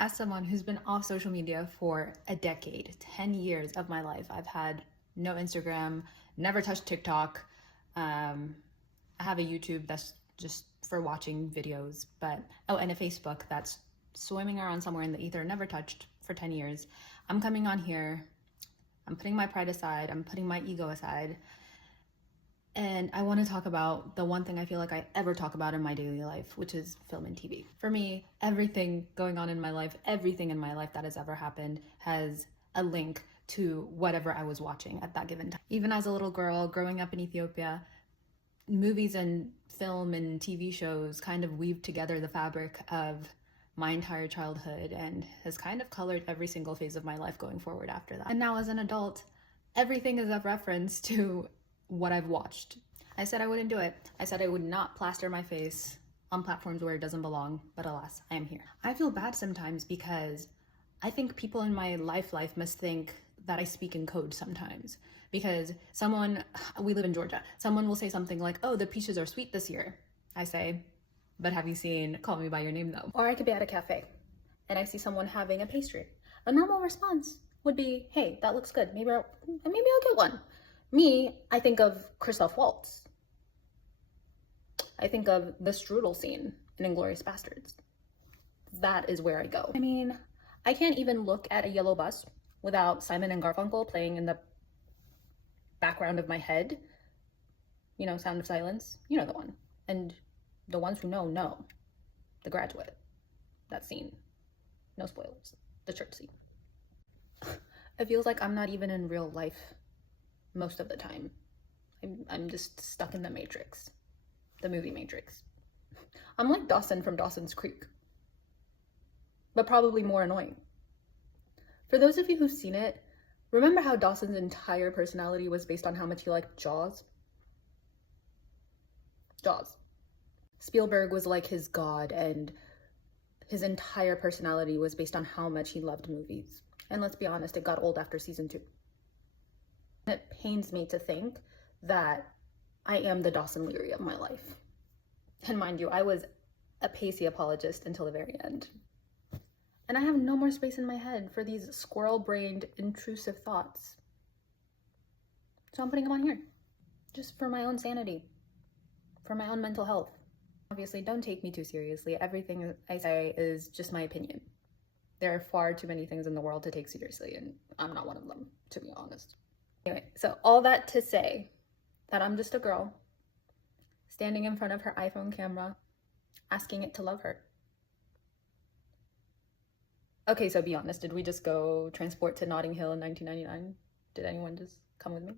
As someone who's been off social media for a decade, 10 years of my life, I've had no Instagram, never touched TikTok. I have a YouTube that's just for watching videos, and a Facebook that's swimming around somewhere in the ether, never touched for 10 years. I'm coming on here, I'm putting my pride aside, I'm putting my ego aside, and I want to talk about the one thing I feel like I ever talk about in my daily life, which is film and TV. For me, everything going on in my life, everything in my life that has ever happened has a link to whatever I was watching at that given time. Even as a little girl growing up in Ethiopia, movies and film and TV shows kind of weave together the fabric of my entire childhood and has kind of colored every single phase of my life going forward after that. And now as an adult, everything is a reference to what I've watched. I said I wouldn't do it. I said I would not plaster my face on platforms where it doesn't belong, but alas, I am here. I feel bad sometimes because I think people in my life must think that I speak in code sometimes. Because we live in Georgia, someone will say something like, oh, the peaches are sweet this year. I say, but have you seen Call Me By Your Name though? Or I could be at a cafe and I see someone having a pastry. A normal response would be, hey, that looks good. Maybe I'll get one. Me, I think of Christoph Waltz. I think of the strudel scene in Inglourious Bastards. That is where I go. I mean, I can't even look at a yellow bus without Simon and Garfunkel playing in the background of my head. You know, Sound of Silence, you know the one. And the ones who know. The Graduate, that scene. No spoilers. The church scene. It feels like I'm not even in real life most of the time. I'm just stuck in the Matrix, the movie Matrix. I'm like Dawson from Dawson's Creek, but probably more annoying. For those of you who've seen it, remember how Dawson's entire personality was based on how much he liked Jaws? Jaws. Spielberg was like his god, and his entire personality was based on how much he loved movies. And let's be honest, it got old after season 2. It pains me to think that I am the Dawson Leary of my life. And mind you, I was a Pacey apologist until the very end. And I have no more space in my head for these squirrel-brained, intrusive thoughts. So I'm putting them on here, just for my own sanity, for my own mental health. Obviously, don't take me too seriously. Everything I say is just my opinion. There are far too many things in the world to take seriously, and I'm not one of them, to be honest. Anyway, so all that to say that I'm just a girl standing in front of her iPhone camera, asking it to love her. Okay, so be honest, did we just go transport to Notting Hill in 1999? Did anyone just come with me?